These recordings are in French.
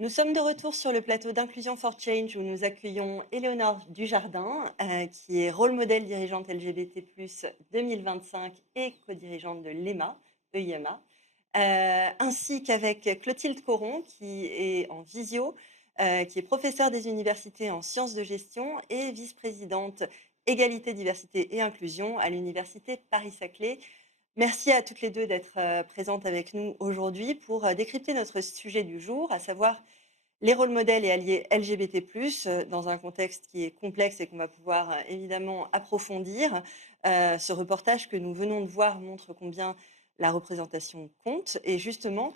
Nous sommes de retour sur le plateau d'Inclusion for Change où nous accueillons Éléonore Dujardin, qui est rôle modèle dirigeante LGBT+ 2025 et co-dirigeante de EIMA, ainsi qu'avec Clotilde Coron, qui est en visio, qui est professeure des universités en sciences de gestion et vice-présidente égalité, diversité et inclusion à l'université Paris-Saclay. Merci à toutes les 2 d'être, présentes avec nous aujourd'hui pour, décrypter notre sujet du jour, à savoir les rôles modèles et alliés LGBT+, dans un contexte qui est complexe et qu'on va pouvoir, évidemment approfondir. Ce reportage que nous venons de voir montre combien la représentation compte et justement,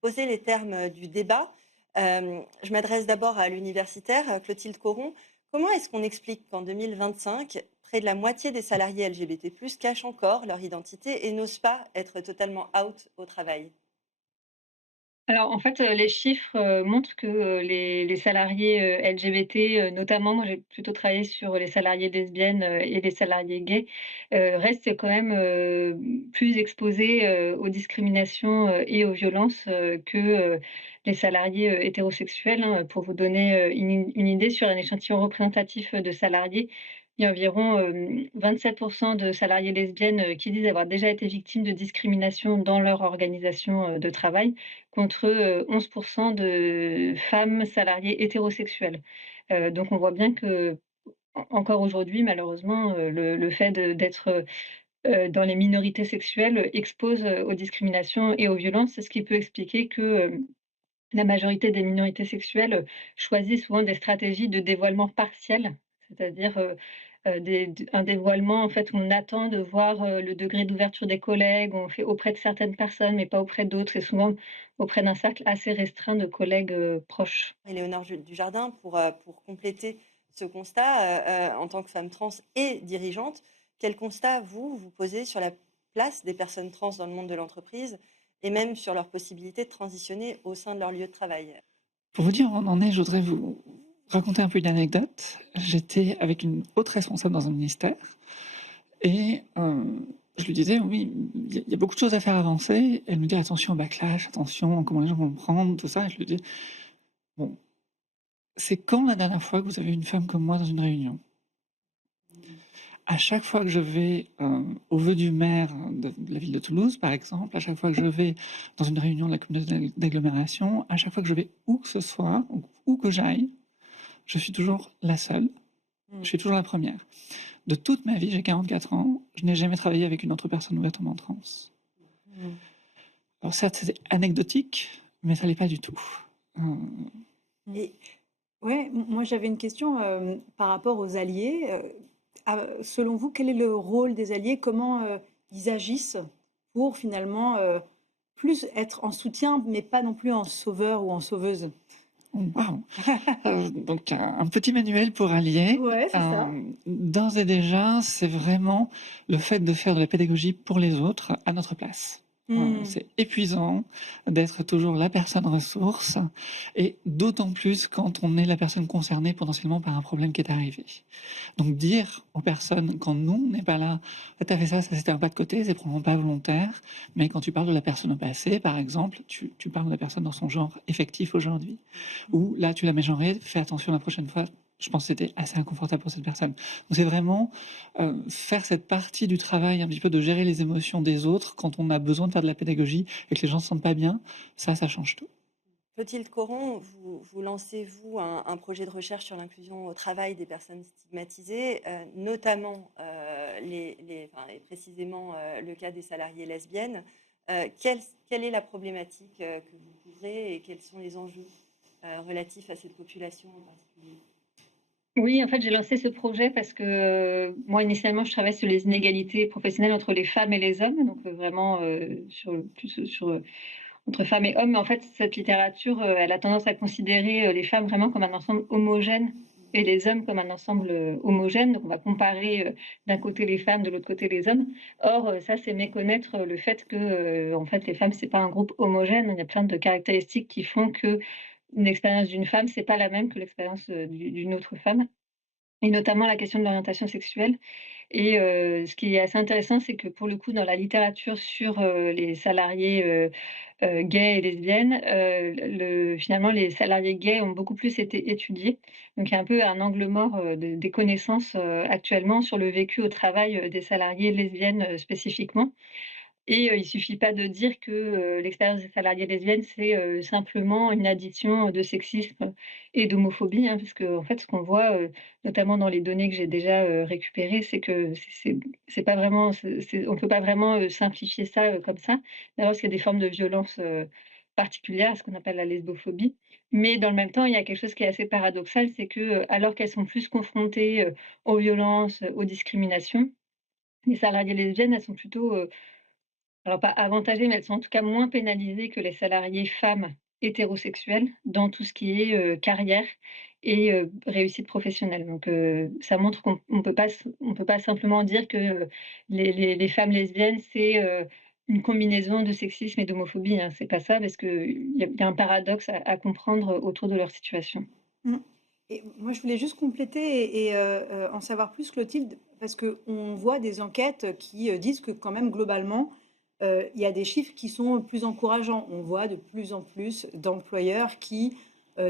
poser les termes, du débat, je m'adresse d'abord à l'universitaire, Clotilde Coron. Comment est-ce qu'on explique qu'en 2025, près de la moitié des salariés LGBT+ cachent encore leur identité et n'osent pas être totalement out au travail? Alors, en fait, les chiffres, montrent que, les salariés, LGBT, notamment, moi j'ai plutôt travaillé sur les salariés lesbiennes, et les salariés gays, restent quand même, plus exposés, aux discriminations, et aux violences, que, les salariés, hétérosexuels, hein. Pour vous donner, une idée sur un échantillon représentatif, de salariés, il y a environ, 27 de salariées lesbiennes, qui disent avoir déjà été victimes de discrimination dans leur organisation, de travail contre, 11 de femmes salariées hétérosexuelles. Donc on voit bien que encore aujourd'hui malheureusement, le fait d'être, dans les minorités sexuelles, expose, aux discriminations et aux violences. C'est ce qui peut expliquer que, la majorité des minorités sexuelles, choisissent souvent des stratégies de dévoilement partiel, c'est-à-dire, un dévoilement en fait, on attend de voir, le degré d'ouverture des collègues, on fait auprès de certaines personnes, mais pas auprès d'autres et souvent auprès d'un cercle assez restreint de collègues, proches. Éléonore Dujardin, pour compléter ce constat, en tant que femme trans et dirigeante, quel constat vous posez sur la place des personnes trans dans le monde de l'entreprise et même sur leur possibilité de transitionner au sein de leur lieu de travail? Pour vous dire où on en est, je voudrais vous raconter un peu une anecdote. J'étais avec une haute responsable dans un ministère et je lui disais: «Oui, il y a beaucoup de choses à faire avancer». Elle me dit: «Attention au backlash, attention, comment les gens vont le prendre», tout ça et je lui dis: «Bon, c'est quand la dernière fois que vous avez eu une femme comme moi dans une réunion? À chaque fois que je vais, au vœu du maire de la ville de Toulouse, par exemple, à chaque fois que je vais dans une réunion de la communauté d'agglomération, à chaque fois que je vais où que ce soit, où que j'aille, je suis toujours la seule, je Mmh. suis toujours la première. De toute ma vie, j'ai 44 ans, je n'ai jamais travaillé avec une autre personne ouvertement trans». Mmh. Alors certes, c'est anecdotique, mais ça l'est pas du tout. Heu, Mmh. Et Ouais, moi j'avais une question, par rapport aux alliés, selon vous, quel est le rôle des alliés? Comment, ils agissent pour finalement, plus être en soutien, mais pas non plus en sauveur ou en sauveuse? waouh! Donc un petit manuel pour allier. Ouais, c'est ça. D'ores et déjà, c'est vraiment le fait de faire de la pédagogie pour les autres à notre place. Mmh. C'est épuisant d'être toujours la personne ressource et d'autant plus quand on est la personne concernée potentiellement par un problème qui est arrivé. Donc dire aux personnes quand nous, on n'est pas là: «Ah tu fait ça, ça c'était un pas de côté, c'est probablement pas volontaire». Mais quand tu parles de la personne au passé, par exemple, tu parles de la personne dans son genre effectif aujourd'hui. Ou là, tu l'as mégenrée, fais attention la prochaine fois. Je pense que c'était assez inconfortable pour cette personne. Donc c'est vraiment, faire cette partie du travail un petit peu de gérer les émotions des autres quand on a besoin de faire de la pédagogie et que les gens se sentent pas bien, ça change tout. Clotilde Coron, vous lancez, vous, un projet de recherche sur l'inclusion au travail des personnes stigmatisées, notamment, enfin et précisément, le cas des salariées lesbiennes. Quelle est la problématique, que vous couvrez et quels sont les enjeux, relatifs à cette population en particulier? Oui, en fait, j'ai lancé ce projet parce que, moi, initialement, je travaille sur les inégalités professionnelles entre les femmes et les hommes, donc vraiment, entre femmes et hommes. Mais en fait, cette littérature, elle a tendance à considérer, les femmes vraiment comme un ensemble homogène et les hommes comme un ensemble, homogène. Donc on va comparer, d'un côté les femmes, de l'autre côté les hommes. Or, ça, c'est méconnaître, le fait que, en fait, les femmes, c'est pas un groupe homogène. Il y a plein de caractéristiques qui font qu'une expérience d'une femme, c'est pas la même que l'expérience, d'une autre femme et notamment la question de l'orientation sexuelle. Et ce qui est assez intéressant, c'est que pour le coup, dans la littérature sur, les salariés, gays et lesbiennes, finalement, les salariés gays ont beaucoup plus été étudiés. Donc il y a un peu un angle mort, des connaissances, actuellement sur le vécu au travail, des salariées lesbiennes, spécifiquement. Et il suffit pas de dire que, l'expérience des salariées lesbiennes, c'est, simplement une addition de sexisme et d'homophobie, hein. Parce qu'en fait, ce qu'on voit, notamment dans les données que j'ai déjà, récupérées, c'est que c'est pas vraiment on peut pas vraiment, simplifier ça, comme ça. D'abord parce qu'il y a des formes de violence, particulières, ce qu'on appelle la lesbophobie. Mais dans le même temps, il y a quelque chose qui est assez paradoxal, c'est que, alors qu'elles sont plus confrontées, aux violences, aux discriminations, les salariées lesbiennes, elles sont plutôt, alors pas avantagées, mais elles sont en tout cas moins pénalisées que les salariées femmes hétérosexuelles dans tout ce qui est, carrière et réussite professionnelle. Donc ça montre qu'on on peut pas simplement dire que, les femmes lesbiennes, c'est, une combinaison de sexisme et d'homophobie, hein. C'est pas ça parce qu'il y a un paradoxe à comprendre autour de leur situation. Mmh. Et moi, je voulais juste compléter en savoir plus, Clotilde, parce qu'on voit des enquêtes qui, disent que quand même globalement, il y a des chiffres qui sont plus encourageants. On voit de plus en plus d'employeurs qui,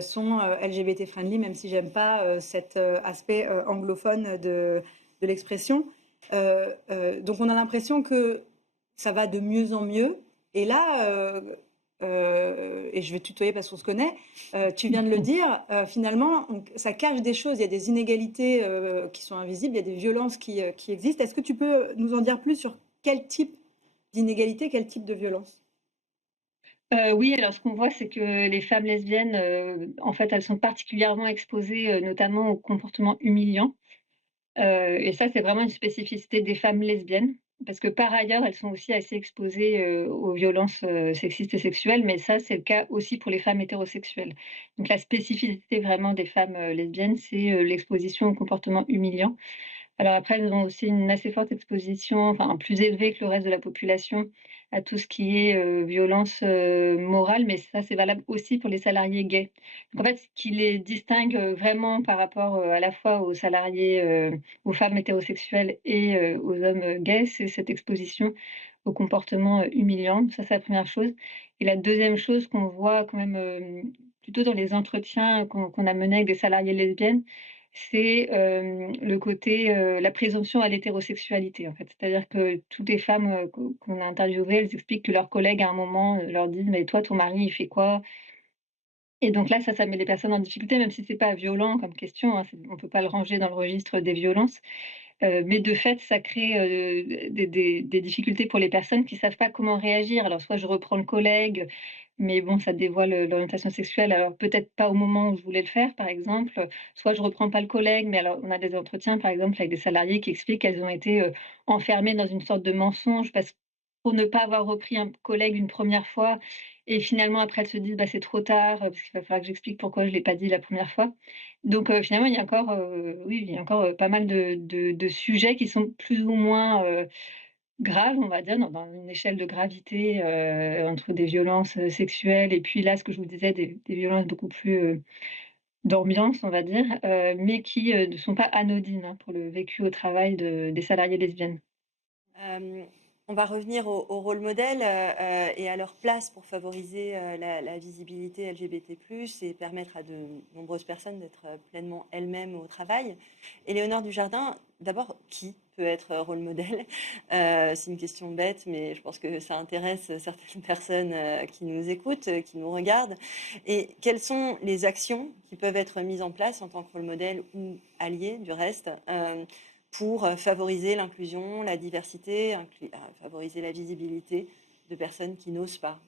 sont, LGBT friendly, même si j'aime pas, cet, aspect, anglophone de l'expression. Donc on a l'impression que ça va de mieux en mieux et là, et je vais tutoyer parce qu'on se connaît, tu viens de le dire, finalement, ça cache des choses. Il y a des inégalités qui sont invisibles, il y a des violences qui existent. Est-ce que tu peux nous en dire plus sur quel type d'inégalité, quel type de violence? Oui, alors ce qu'on voit, c'est que les femmes lesbiennes, en fait, elles sont particulièrement exposées, notamment aux comportements humiliants. Et ça, c'est vraiment une spécificité des femmes lesbiennes, parce que par ailleurs, elles sont aussi assez exposées, aux violences, sexistes et sexuelles, mais ça, c'est le cas aussi pour les femmes hétérosexuelles. Donc la spécificité vraiment des femmes, lesbiennes, c'est, l'exposition aux comportements humiliants. Alors après, elles ont aussi une assez forte exposition, enfin plus élevée que le reste de la population, à tout ce qui est, violence, morale, mais ça, c'est valable aussi pour les salariés gays. Donc en fait, ce qui les distingue, vraiment par rapport, à la fois aux salariés, aux femmes hétérosexuelles et aux hommes, gays, c'est cette exposition aux comportements, humiliants. Ça, c'est la première chose et la deuxième chose qu'on voit quand même, plutôt dans les entretiens qu'on a menés avec des salariées lesbiennes, c'est, le côté, la présomption à l'hétérosexualité, en fait. C'est-à-dire que toutes les femmes, qu'on a interviewées, elles expliquent que leurs collègues, à un moment, leur disent: «Mais toi, ton mari, il fait quoi?» Et donc là, ça met les personnes en difficulté, même si c'est pas violent comme question, hein, c'est on peut pas le ranger dans le registre des violences. Mais de fait, ça crée, des difficultés pour les personnes qui savent pas comment réagir. Alors soit je reprends le collègue, mais bon, ça dévoile, l'orientation sexuelle, alors peut-être pas au moment où je voulais le faire, par exemple. Soit je reprends pas le collègue, mais alors on a des entretiens, par exemple, avec des salariés qui expliquent qu'elles ont été, enfermées dans une sorte de mensonge pour ne pas avoir repris un collègue une première fois et finalement après elles se disent: «Bah, c'est trop tard, parce qu'il va falloir que j'explique pourquoi je l'ai pas dit la première fois». Donc finalement, il y a encore, oui, il y a encore, pas mal de sujets qui sont plus ou moins, graves, on va dire, dans une échelle de gravité, entre des violences, sexuelles et puis là, ce que je vous disais, des violences beaucoup plus, d'ambiance, on va dire, mais qui, ne sont pas anodines, hein, pour le vécu au travail des salariées lesbiennes. Hem, on va revenir au rôle modèle, et à leur place pour favoriser, la visibilité LGBT+ et permettre à de nombreuses personnes d'être, pleinement elles-mêmes au travail. Éléonore Dujardin, d'abord, qui peut être, rôle modèle? C'est une question bête, mais je pense que ça intéresse, certaines personnes, qui nous écoutent, qui nous regardent. Et quelles sont les actions qui peuvent être mises en place en tant que rôle modèle ou allié du reste, pour favoriser l'inclusion, la diversité, favoriser la visibilité de personnes qui n'osent pas.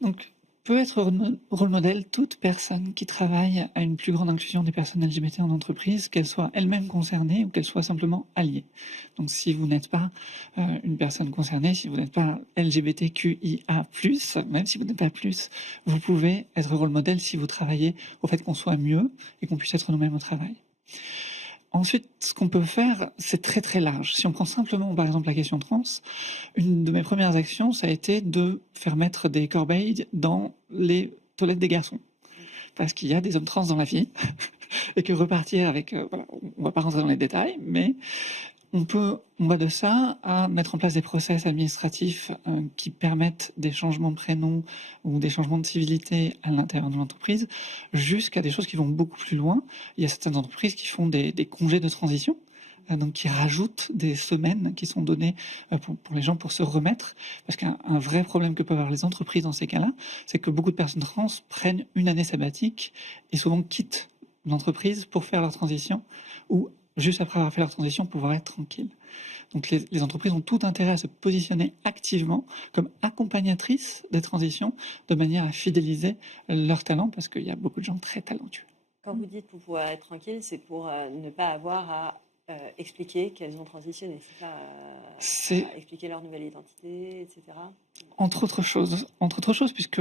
Donc, peut être rôle modèle toute personne qui travaille à une plus grande inclusion des personnes LGBT en entreprise, qu'elles soient elles-mêmes concernées ou qu'elles soient simplement alliées. Donc, si vous n'êtes pas une personne concernée, si vous n'êtes pas LGBTQIA+, même si vous n'êtes pas plus, vous pouvez être rôle modèle si vous travaillez au fait qu'on soit mieux et qu'on puisse être nous-mêmes au travail. Ensuite, ce qu'on peut faire, c'est très très large. Si on prend simplement, par exemple, la question trans, une de mes premières actions, ça a été de faire mettre des corbeilles dans les toilettes des garçons. Parce qu'il y a des hommes trans dans la vie, et que repartir avec... voilà, on va pas rentrer dans les détails, mais on va de ça à mettre en place des process administratifs qui permettent des changements de prénom ou des changements de civilité à l'intérieur de l'entreprise, jusqu'à des choses qui vont beaucoup plus loin. Il y a certaines entreprises qui font des congés de transition, donc qui rajoutent des semaines qui sont données pour les gens pour se remettre. Parce qu'un vrai problème que peuvent avoir les entreprises dans ces cas-là, c'est que beaucoup de personnes trans prennent une année sabbatique et souvent quittent l'entreprise pour faire leur transition, ou juste après avoir fait leur transition, pouvoir être tranquille. Donc les entreprises ont tout intérêt à se positionner activement comme accompagnatrices des transitions, de manière à fidéliser leurs talents, parce qu'il y a beaucoup de gens très talentueux. Quand vous dites pour pouvoir être tranquille, c'est pour ne pas avoir à expliquer qu'elles ont transitionné, c'est ça, C'est à expliquer leur nouvelle identité, etc. entre autres choses, puisque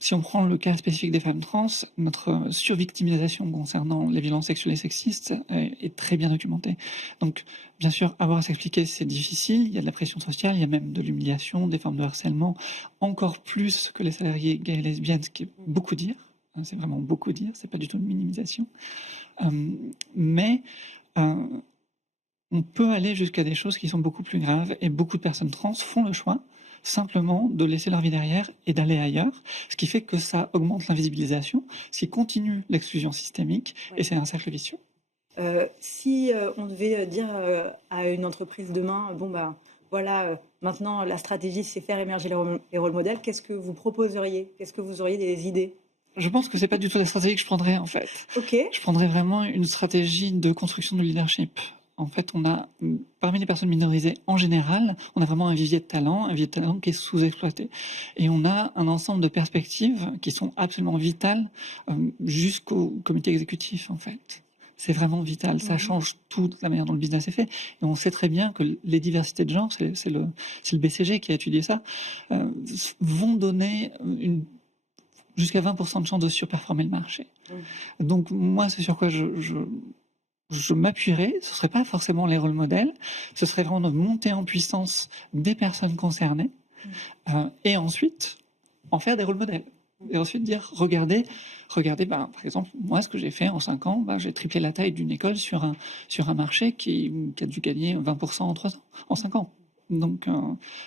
si on prend le cas spécifique des femmes trans, notre survictimisation concernant les violences sexuelles et sexistes est très bien documentée. Donc, bien sûr, avoir à s'expliquer, c'est difficile. Il y a de la pression sociale, il y a même de l'humiliation, des formes de harcèlement, encore plus que les salariés gays et lesbiennes, ce qui est beaucoup dire. C'est vraiment beaucoup dire, c'est pas du tout une minimisation. Mais on peut aller jusqu'à des choses qui sont beaucoup plus graves, et beaucoup de personnes trans font le choix simplement de laisser leur vie derrière et d'aller ailleurs, ce qui fait que ça augmente l'invisibilisation, ce qui continue l'exclusion systémique, et c'est un cercle vicieux. Si on devait dire à une entreprise demain, bon ben voilà, maintenant la stratégie c'est faire émerger les rôles modèles, qu'est-ce que vous proposeriez? Qu'est-ce que vous auriez des idées? Je pense que c'est pas du tout la stratégie que je prendrais, en fait. Ok. Je prendrais vraiment une stratégie de construction de leadership. En fait, on a, parmi les personnes minorisées en général, on a vraiment un vivier de talent qui est sous-exploité. Et on a un ensemble de perspectives qui sont absolument vitales jusqu'au comité exécutif, en fait. C'est vraiment vital, ça change toute la manière dont le business est fait. Et on sait très bien que les diversités de genre, c'est le BCG qui a étudié ça, vont donner jusqu'à 20% de chances de surperformer le marché. Donc moi, c'est sur quoi je m'appuierais, ce ne serait pas forcément les rôles modèles, ce serait vraiment de monter en puissance des personnes concernées, et ensuite en faire des rôles modèles. Et ensuite dire, regardez, par exemple, moi, ce que j'ai fait en 5 ans, j'ai triplé la taille d'une école sur un marché qui a dû gagner 20% en 3 ans, en 5 ans. Donc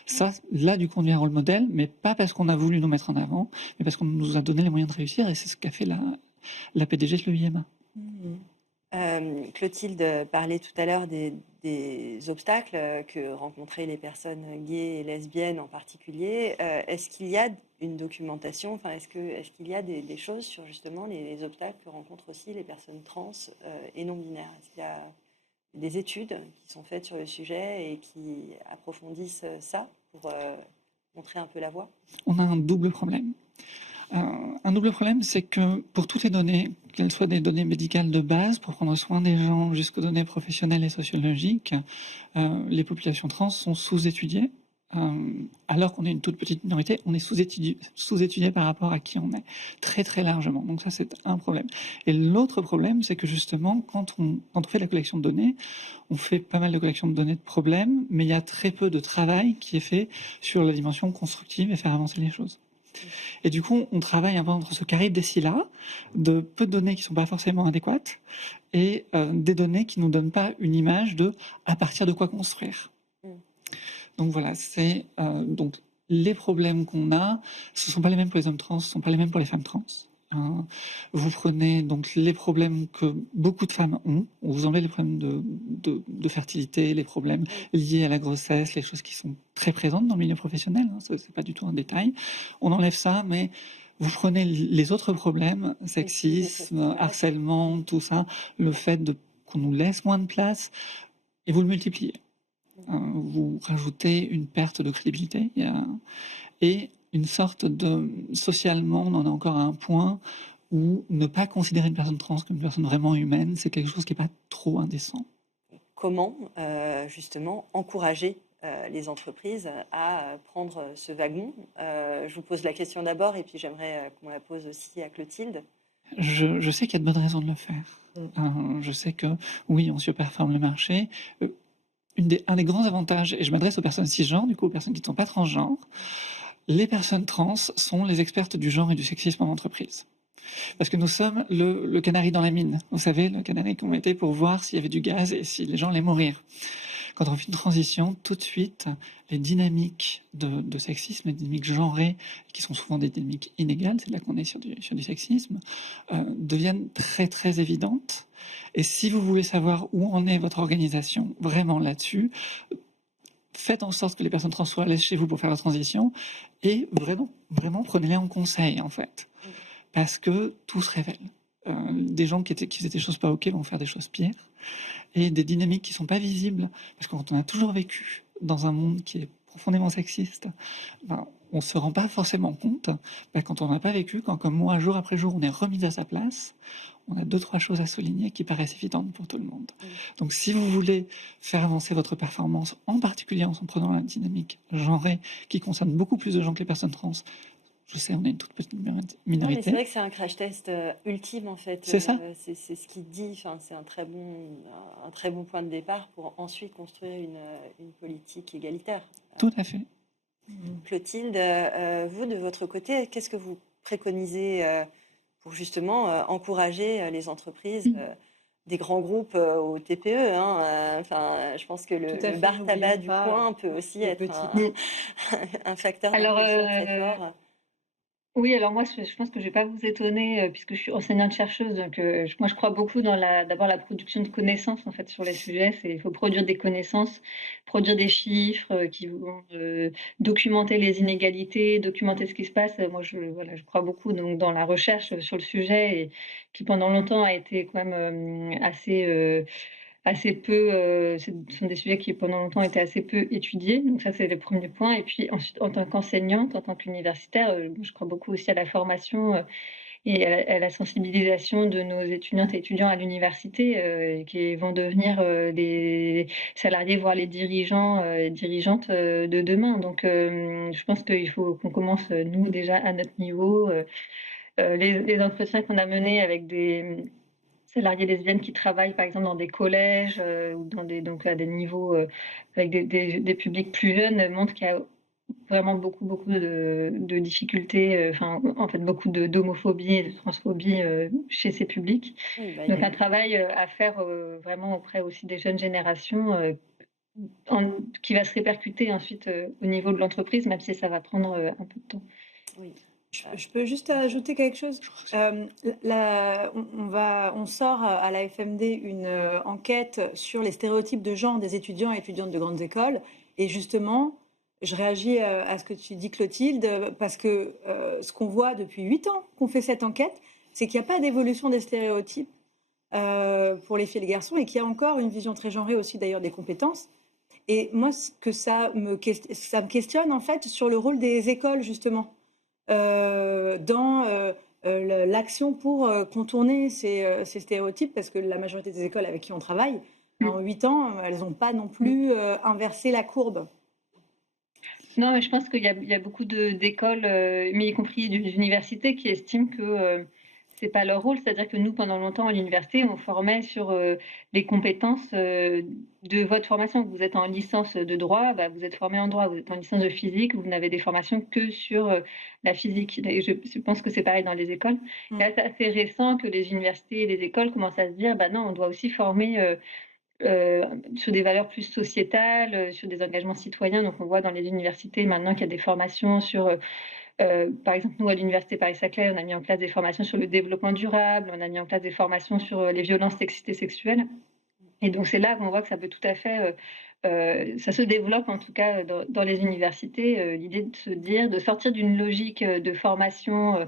ça, là, du coup, on devient un rôle modèle, mais pas parce qu'on a voulu nous mettre en avant, mais parce qu'on nous a donné les moyens de réussir, et c'est ce qu'a fait la PDG de l'EIMA. Clotilde parlait tout à l'heure des obstacles que rencontraient les personnes gays et lesbiennes en particulier. Est-ce qu'il y a une documentation, enfin, est-ce qu'il y a des choses sur justement les obstacles que rencontrent aussi les personnes trans et non binaires? Est-ce qu'il y a des études qui sont faites sur le sujet et qui approfondissent ça pour montrer un peu la voie? On a un double problème. Un double problème, c'est que pour toutes les données, qu'elles soient des données médicales de base pour prendre soin des gens jusqu'aux données professionnelles et sociologiques, les populations trans sont sous-étudiées. Alors qu'on est une toute petite minorité, on est sous-étudié par rapport à qui on est, très très largement. Donc ça, c'est un problème. Et l'autre problème, c'est que justement, quand on fait de la collection de données, on fait pas mal de collection de données de problèmes, mais il y a très peu de travail qui est fait sur la dimension constructive et faire avancer les choses. Et du coup, on travaille un peu entre ce carré des là de peu de données qui ne sont pas forcément adéquates, et des données qui ne nous donnent pas une image de à partir de quoi construire. Donc voilà, c'est donc les problèmes qu'on a, ce ne sont pas les mêmes pour les hommes trans, ce ne sont pas les mêmes pour les femmes trans. Vous prenez donc les problèmes que beaucoup de femmes ont, vous enlevez les problèmes de fertilité, les problèmes liés à la grossesse, les choses qui sont très présentes dans le milieu professionnel, c'est pas du tout un détail. On enlève ça, mais vous prenez les autres problèmes, sexisme, harcèlement, tout ça, le fait qu'on nous laisse moins de place, et vous le multipliez. Vous rajoutez une perte de crédibilité, et une sorte de... Socialement, on en est encore à un point où ne pas considérer une personne trans comme une personne vraiment humaine, c'est quelque chose qui n'est pas trop indécent. Comment, justement, encourager les entreprises à prendre ce wagon? Je vous pose la question d'abord, et puis j'aimerais qu'on la pose aussi à Clotilde. Je sais qu'il y a de bonnes raisons de le faire. Je sais que, oui, on surperforme le marché. Un des grands avantages, et je m'adresse aux personnes cisgenres, du coup aux personnes qui ne sont pas transgenres, les personnes trans sont les expertes du genre et du sexisme en entreprise. Parce que nous sommes le canari dans la mine. Vous savez, le canari qu'on mettait pour voir s'il y avait du gaz et si les gens allaient mourir. Quand on fait une transition, tout de suite, les dynamiques de sexisme, les dynamiques genrées, qui sont souvent des dynamiques inégales, c'est là qu'on est sur du sexisme, deviennent très très évidentes. Et si vous voulez savoir où en est votre organisation vraiment là-dessus, faites en sorte que les personnes trans soient à l'aise chez vous pour faire la transition et vraiment prenez-les en conseil en fait. Parce que tout se révèle. Des gens qui faisaient des choses pas ok vont faire des choses pires et des dynamiques qui sont pas visibles. Parce que quand on a toujours vécu dans un monde qui est profondément sexiste, ben, on se rend pas forcément compte. Ben, quand on n'a pas vécu, quand comme moi, jour après jour, on est remis à sa place, on a 2-3 choses à souligner qui paraissent évidentes pour tout le monde. Donc si vous voulez faire avancer votre performance, en particulier en prenant la dynamique genrée qui concerne beaucoup plus de gens que les personnes trans, je sais, on est une toute petite Non, mais c'est minorité. vrai que c'est un crash test ultime en fait. C'est ça. C'est ce qu'il dit. Enfin, c'est un très bon point de départ pour ensuite construire une politique égalitaire. Tout à fait. Clotilde, vous de votre côté, qu'est-ce que vous préconisez pour justement encourager les entreprises, des grands groupes aux TPE, hein, enfin, je pense que Tout à le fait, bar tabac n'oublions du pas coin peut aussi les être petits. un facteur Alors, d'impulsion très fort. oui, alors moi, je pense que je vais pas vous étonner, puisque je suis enseignante-chercheuse, donc moi, je crois beaucoup dans d'abord la production de connaissances, en fait, sur les sujets. Il faut produire des connaissances, produire des chiffres qui vont documenter les inégalités, documenter ce qui se passe. Moi, voilà, je crois beaucoup donc, dans la recherche sur le sujet et qui, pendant longtemps, a été quand même assez peu, ce sont des sujets qui pendant longtemps étaient assez peu étudiés, donc ça c'est le premier point et puis ensuite en tant qu'enseignante, en tant qu'universitaire, je crois beaucoup aussi à la formation, et à la sensibilisation de nos étudiantes et étudiants à l'université, qui vont devenir, les salariés, voire les dirigeants, et dirigeantes, de demain. Donc je pense qu'il faut qu'on commence, nous déjà à notre niveau, les entretiens qu'on a menés avec des salariées lesbiennes qui travaillent, par exemple, dans des collèges, ou donc à des niveaux, avec des publics plus jeunes, montrent qu'il y a vraiment beaucoup de difficultés, enfin, en fait, beaucoup d'homophobie et de transphobie, chez ces publics. Oui, bah, Donc un travail, à faire, vraiment auprès aussi des jeunes générations, qui va se répercuter ensuite, au niveau de l'entreprise, même si ça va prendre, un peu de temps. oui. Je peux juste ajouter quelque chose? On sort à la FMD une enquête sur les stéréotypes de genre des étudiants et étudiantes de grandes écoles. Et justement, je réagis à ce que tu dis, Clotilde, parce que ce qu'on voit depuis 8 ans qu'on fait cette enquête, c'est qu'il n'y a pas d'évolution des stéréotypes pour les filles et les garçons et qu'il y a encore une vision très genrée aussi d'ailleurs des compétences. Et moi, ça me questionne en fait sur le rôle des écoles justement dans l'action pour contourner ces stéréotypes, parce que la majorité des écoles avec qui on travaille, en 8 ans, elles n'ont pas non plus inversé la courbe. Non, mais je pense qu'il y a beaucoup d'écoles, mais y compris d'universités, qui estiment que c'est pas leur rôle. C'est-à-dire que nous, pendant longtemps à l'université, on formait sur les compétences de votre formation. Vous êtes en licence de droit, bah, vous êtes formé en droit. Vous êtes en licence de physique, vous n'avez des formations que sur la physique. Et je pense que c'est pareil dans les écoles. Mm. Là, c'est assez récent que les universités et les écoles commencent à se dire, bah non, on doit aussi former sur des valeurs plus sociétales, sur des engagements citoyens. Donc on voit dans les universités maintenant qu'il y a des formations sur, par exemple, nous à l'université Paris-Saclay, on a mis en place des formations sur le développement durable, on a mis en place des formations sur les violences sexistes et sexuelles. Et donc c'est là qu'on voit que ça peut tout à fait, ça se développe en tout cas dans les universités, l'idée de se dire, de sortir d'une logique de formation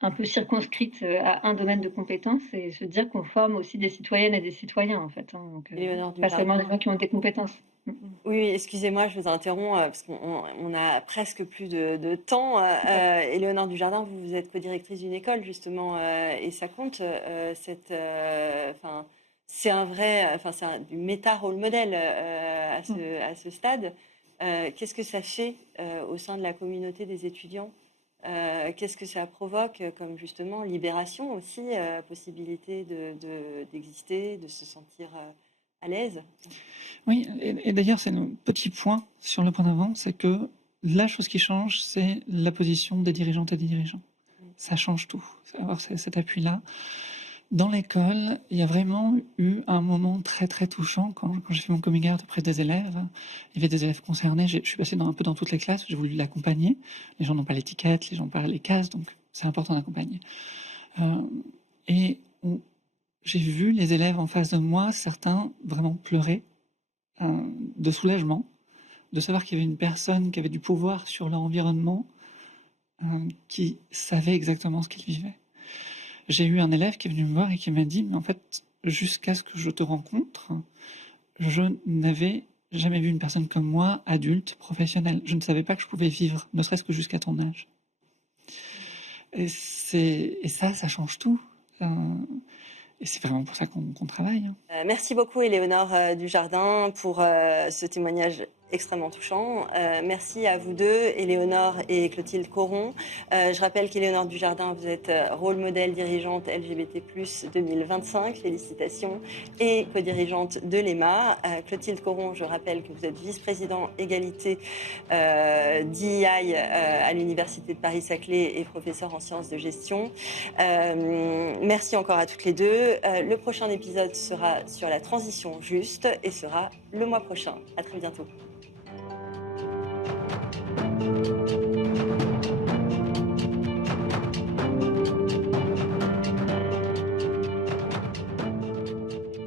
un peu circonscrite à un domaine de compétences et se dire qu'on forme aussi des citoyennes et des citoyens en fait, hein, donc Éléonore pas seulement Dujardin. des gens qui ont des compétences. Oui, excusez-moi, je vous interromps parce qu'on a presque plus de temps. Éléonore Dujardin, vous êtes co-directrice d'une école justement, et ça compte. Enfin, c'est un vrai, enfin c'est du méta rôle modèle à ce stade. Qu'est-ce que ça fait au sein de la communauté des étudiants? Qu'est-ce que ça provoque comme justement libération aussi, possibilité d'exister, de se sentir à l'aise? Oui, et d'ailleurs, c'est le petit point sur le point d'avant, c'est que la chose qui change, c'est la position des dirigeantes et des dirigeants. Ça change tout, avoir cet appui-là. Dans l'école, il y a vraiment eu un moment très, très touchant quand j'ai fait mon coming out auprès des élèves. Il y avait des élèves concernés, je suis passé un peu dans toutes les classes, j'ai voulu l'accompagner. Les gens n'ont pas l'étiquette, les gens n'ont pas les cases, donc c'est important d'accompagner. Et j'ai vu les élèves en face de moi, certains vraiment pleurer de soulagement, de savoir qu'il y avait une personne qui avait du pouvoir sur leur environnement, qui savait exactement ce qu'ils vivaient. J'ai eu un élève qui est venu me voir et qui m'a dit: «Mais en fait, jusqu'à ce que je te rencontre, je n'avais jamais vu une personne comme moi, adulte, professionnelle. Je ne savais pas que je pouvais vivre, ne serait-ce que jusqu'à ton âge». Et ça change tout. Et c'est vraiment pour ça qu'on travaille, hein. Merci beaucoup Éléonore Dujardin pour ce témoignage extrêmement touchant. Merci à vous deux, Éléonore et Clotilde Coron. Je rappelle qu'Éléonore Dujardin, vous êtes rôle modèle dirigeante LGBT+ 2025, félicitations, et co-dirigeante de l'EMA. Clotilde Coron, je rappelle que vous êtes vice-président égalité DEI à l'Université de Paris-Saclay et professeur en sciences de gestion. Merci encore à toutes les deux. Le prochain épisode sera sur la transition juste et sera le mois prochain. À très bientôt.